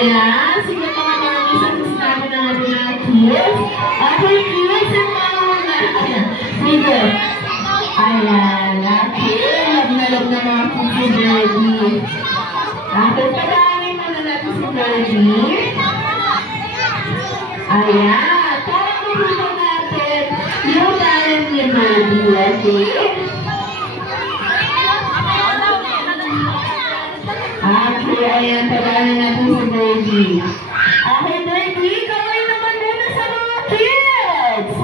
Ayan, sige mga isang namin ng ating mga kids. Okay, kids, ang mga ayan, sige. Ayan, okay, love na mga kids si Birdie. Okay, pagkain muna natin si Birdie. Ayan, para makita natin yung talent ni Birdie, okay? Okay, ayan, pagkain natin si Birdie. Okay, Birdie, kamay naman muna sa mga kids.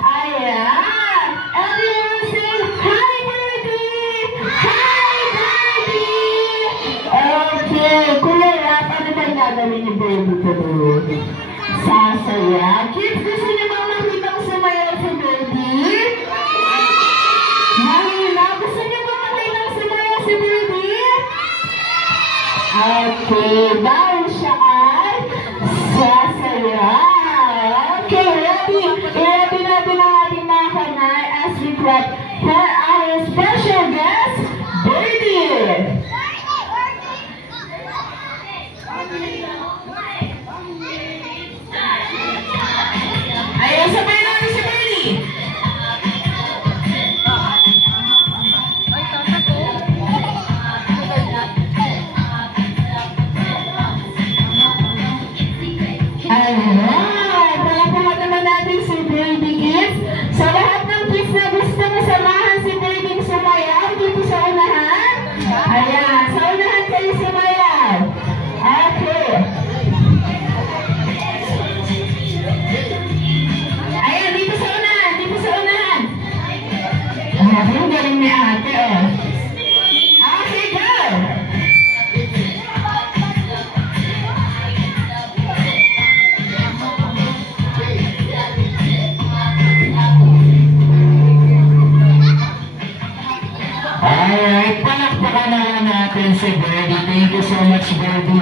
Ayan, everyone say, hi Birdie! Hi Birdie! Okay, Kuya Rap, ano ba gagawin ni Birdie today? Sasaya. Kids, gusto niyo bang makita ko sumayaw si Birdie? Mahina, gusto niyo bang makita ko sumayaw si Birdie? Okay, bawal siya ay sasaya. Okay, ready? I-ready natin ang ating mga kanay as we clap for our special guest, Birdie. Ayan, sabay natin si Birdie. Ayan, palapahan naman natin si Birdie, kids. Sa lahat ng kids na gusto mo samahan si Birdie sumayaw dito sa unahan. Ayan, sa unahan kayo sumayaw. Okay. Ayan, dito sa unahan, dito sa unahan. Ang galing ni ate, oh. Okay, go! Alright, palakpakan na natin si Birdie. Thank you so much, Birdie.